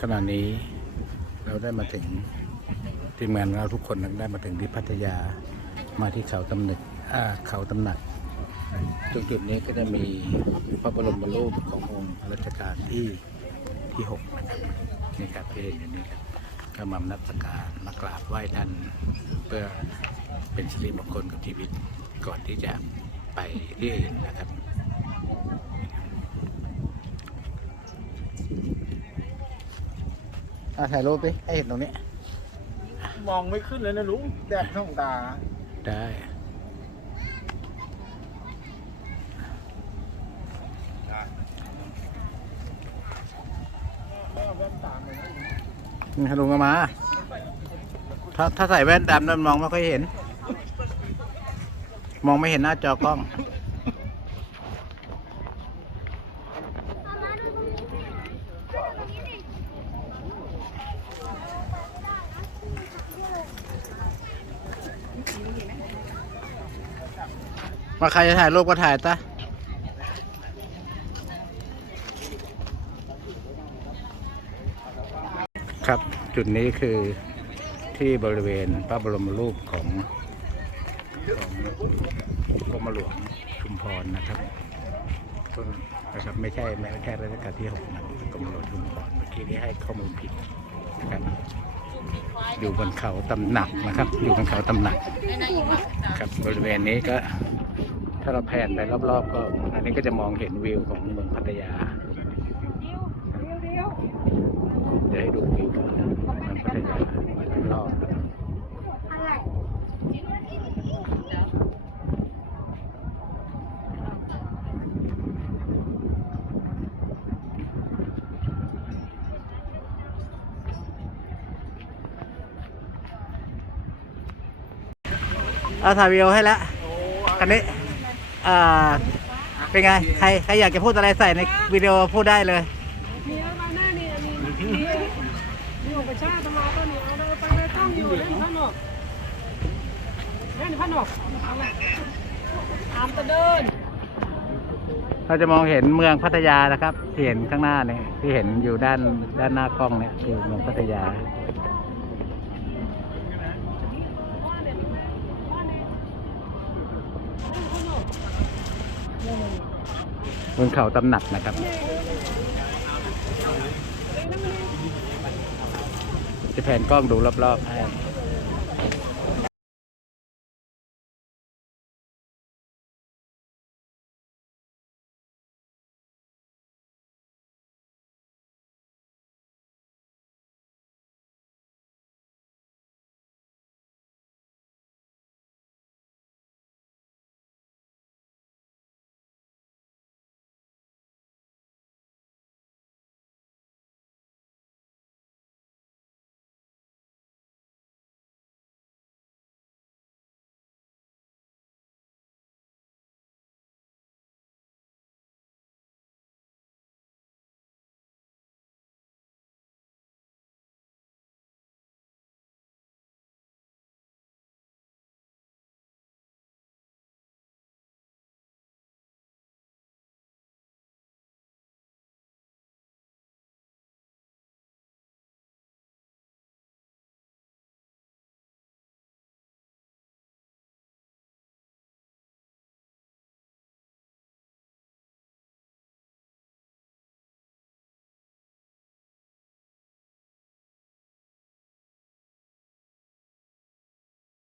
ขณะนี้เราได้มาถึงทีมงานเราทุกคนได้มาถึงที่พัทยามาที่เขาตำหนึกเขาตำหนักตรงจุดนี้ก็จะมีพระบรมรูปขององค์รัชกาลที่ที่หกนะครับนี่ครับที่เห็นอยู่นี่ครับก็มานมัสการมากราบไหว้ท่านเพื่อเป็นสิริมงคลกับชีวิตก่อนที่จะไปที่อื่นนะครับ อะถ่ายรูปดิให้เห็นตรงนี้ มองไม่ขึ้นเลยนะลุงแดดส่องตา ได้แว่นตาเลยนะนี่ลุงก็มา ถ้าถ้าใส่แว่นดำนั้นมองไม่ค่อยเห็น มองไม่เห็นหน้าจอกล้อง มาใครจะถ่ายรูปก็ถ่ายตะครับ จุดนี้คือที่บริเวณพระบรมรูปของของกรมหลวงชุมพรนะครับต้นนะครับไม่ใช่ไม่ใช่รัชกาลที่หกนะกรมหลวงชุมพรเมื่อกี้นี้ให้ข้อมูลผิดนะครับอยู่บนเขาตำหนักนะครับ อยู่บนเขาตำหนัก ครับบริเวณนี้ก็ ถ้าเราแผนไปรอบๆ ก็อันนี้ก็จะมองเห็นวิวของเมืองพัทยาจะให้ดูวิวของเมืองพัทยารอบๆนะครับเอาถ่ายวิดีโอให้แล้วคันนี้ อ่าเป็นไง ใครใครอยากจะพูดอะไรใส่ในวิดีโอพูดได้เลย มีอะไรหน้านี่มีมีมีของประชาตมาก็นี่เอาไปเลยตั้งอยู่เล่นพันหนกเล่นพันหนกตามตะเดิน เราจะมองเห็นเมืองพัทยานะครับที่เห็นข้างหน้าเนี่ยที่เห็นอยู่ด้านด้านหน้ากล้องเนี่ยคือเมืองพัทยา บนเขาตำหนักนะครับ จะแผนกล้องดูรอบๆให้